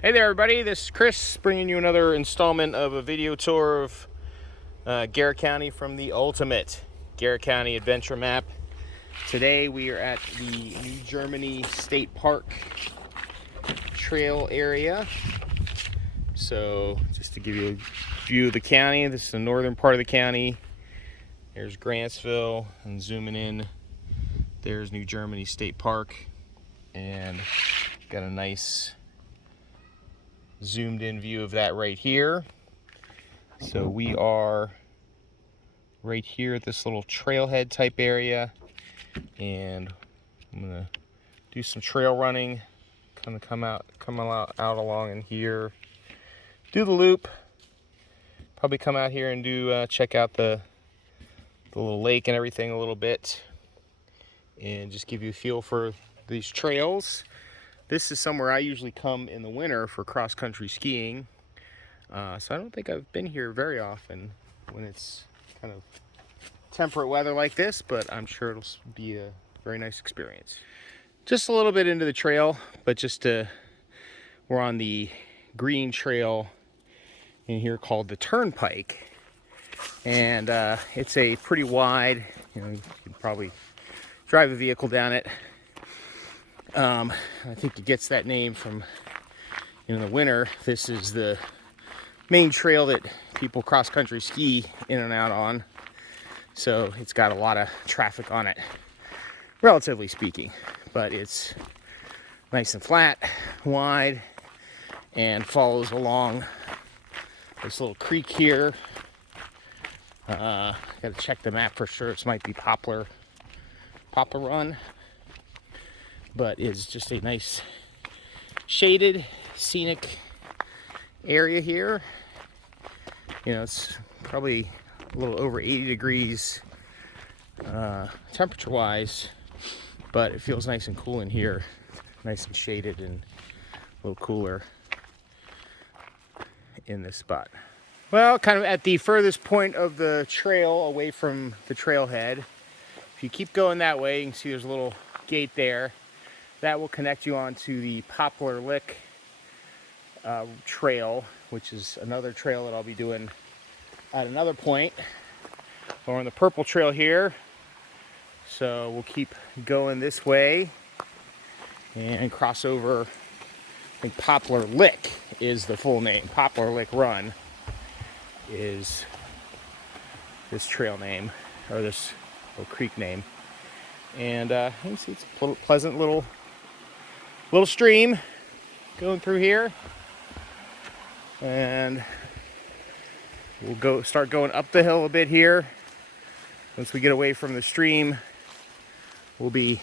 Hey there everybody, this is Chris bringing you another installment of a video tour of Garrett County from the ultimate Garrett County adventure map. Today we are at the New Germany State Park trail area. So just to give you a view of the county, this is the northern part of the county. There's Grantsville, and zooming in, there's New Germany State Park, and got a nice zoomed in view of that right here. So we are right here at this little trailhead type area, and I'm gonna do some trail running, kind of come out along in here, do the loop, probably come out here and do check out the little lake and everything a little bit, and just give you a feel for these trails. This is somewhere I usually come in the winter for cross-country skiing. So I don't think I've been here very often when it's kind of temperate weather like this, but I'm sure it'll be a very nice experience. Just a little bit into the trail, but we're on the green trail in here called the Turnpike. And it's a pretty wide, you can probably drive a vehicle down it. I think it gets that name from, in the winter, this is the main trail that people cross-country ski in and out on. So it's got a lot of traffic on it, relatively speaking. But it's nice and flat, wide, and follows along this little creek here. Got to check the map for sure. This might be Poplar Run. But it's just a nice shaded, scenic area here. You know, it's probably a little over 80 degrees temperature wise, but it feels nice and cool in here, nice and shaded and a little cooler in this spot. Well, kind of at the furthest point of the trail away from the trailhead, if you keep going that way, you can see there's a little gate there that will connect you onto the Poplar Lick trail, which is another trail that I'll be doing at another point. We're on the purple trail here, so we'll keep going this way and cross over. I think Poplar Lick is the full name. Poplar Lick Run is this trail name, or this little creek name. And you can see it's a pleasant little stream going through here, and we'll start going up the hill a bit here. Once we get away from the stream, we'll be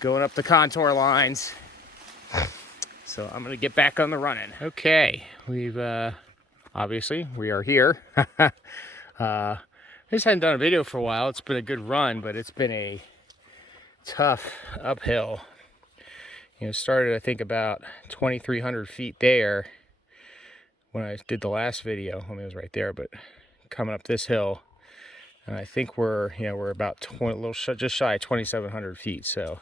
going up the contour lines. So I'm gonna get back on the running. Okay, we've obviously we are here. I just hadn't done a video for a while. It's been a good run, but it's been a tough uphill. You know, started I think about 2,300 feet there when I did the last video. I mean, it was right there, but coming up this hill, and I think we're about just shy of 2,700 feet. So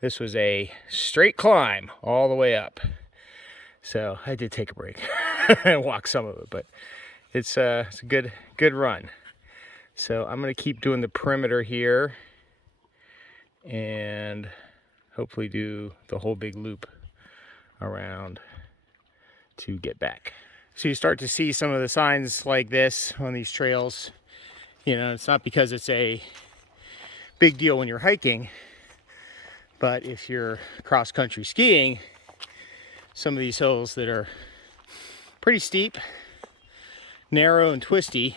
this was a straight climb all the way up. So I did take a break and walk some of it, but it's a good run. So I'm gonna keep doing the perimeter here and hopefully do the whole big loop around to get back. So you start to see some of the signs like this on these trails. You know, it's not because it's a big deal when you're hiking, but if you're cross-country skiing, some of these hills that are pretty steep, narrow, and twisty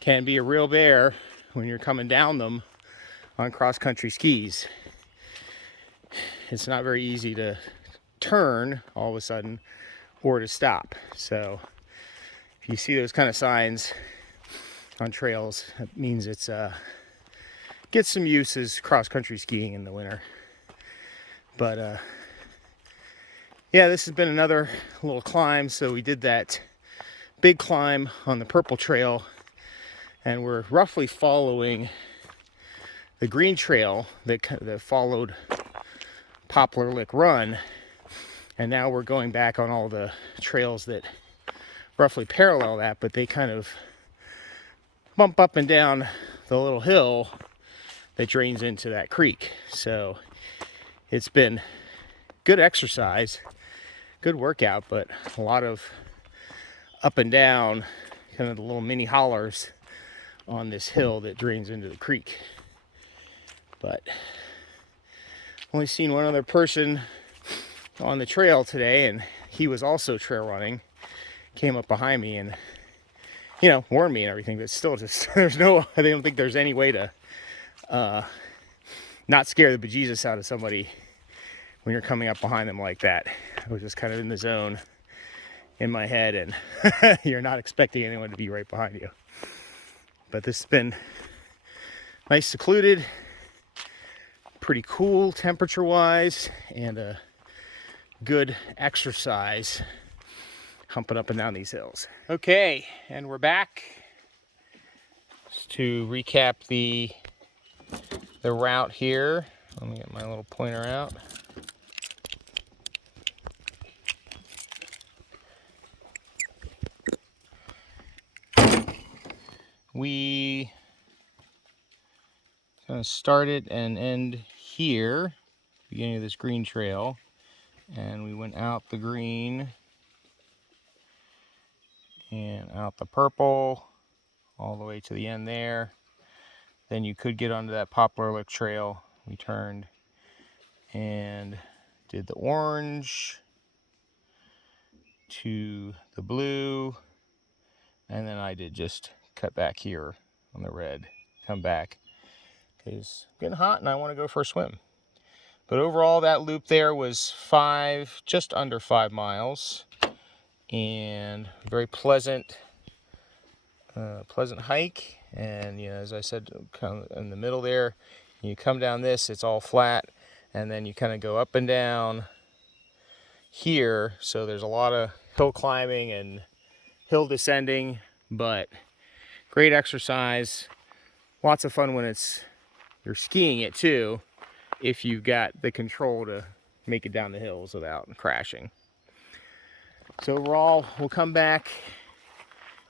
can be a real bear when you're coming down them on cross-country skis. It's not very easy to turn all of a sudden or to stop. So if you see those kind of signs on trails, that means it's gets some use as cross-country skiing in the winter. But yeah, this has been another little climb. So we did that big climb on the purple trail, and we're roughly following the green trail that followed Poplar Lick Run, And now we're going back on all the trails that roughly parallel that, but they kind of bump up and down the little hill that drains into that creek. So it's been good exercise, good workout, but a lot of up and down, kind of the little mini hollers on this hill that drains into the creek. But only seen one other person on the trail today, and he was also trail running, came up behind me and, you know, warned me and everything, but still just, I don't think there's any way to not scare the bejesus out of somebody when you're coming up behind them like that. I was just kind of in the zone in my head, and you're not expecting anyone to be right behind you. But this has been nice, secluded, pretty cool temperature wise, and a good exercise humping up and down these hills. Okay, and we're back. Just to recap the route here. Let me get my little pointer out. We kind of started and end here, beginning of this green trail, and we went out the green and out the purple all the way to the end there. Then you could get onto that Poplar Lick trail. We turned and did the orange to the blue, and then I did just cut back here on the red, come back, because it's getting hot and I want to go for a swim. But overall, that loop there was just under 5 miles, and very pleasant hike. And, you know, as I said, kind of in the middle there, you come down this, it's all flat, and then you kind of go up and down here. So there's a lot of hill climbing and hill descending, but great exercise. Lots of fun when you're skiing it too, if you've got the control to make it down the hills without crashing. So overall, we'll come back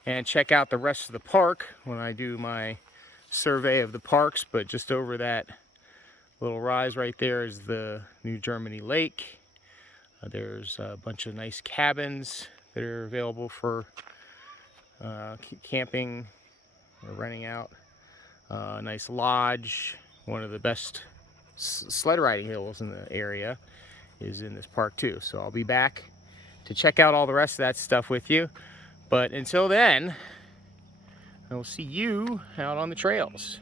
and check out the rest of the park when I do my survey of the parks. But just over that little rise right there is the New Germany Lake. There's a bunch of nice cabins that are available for camping or renting out. A nice lodge. One of the best sled riding hills in the area is in this park too. So I'll be back to check out all the rest of that stuff with you. But until then, I will see you out on the trails.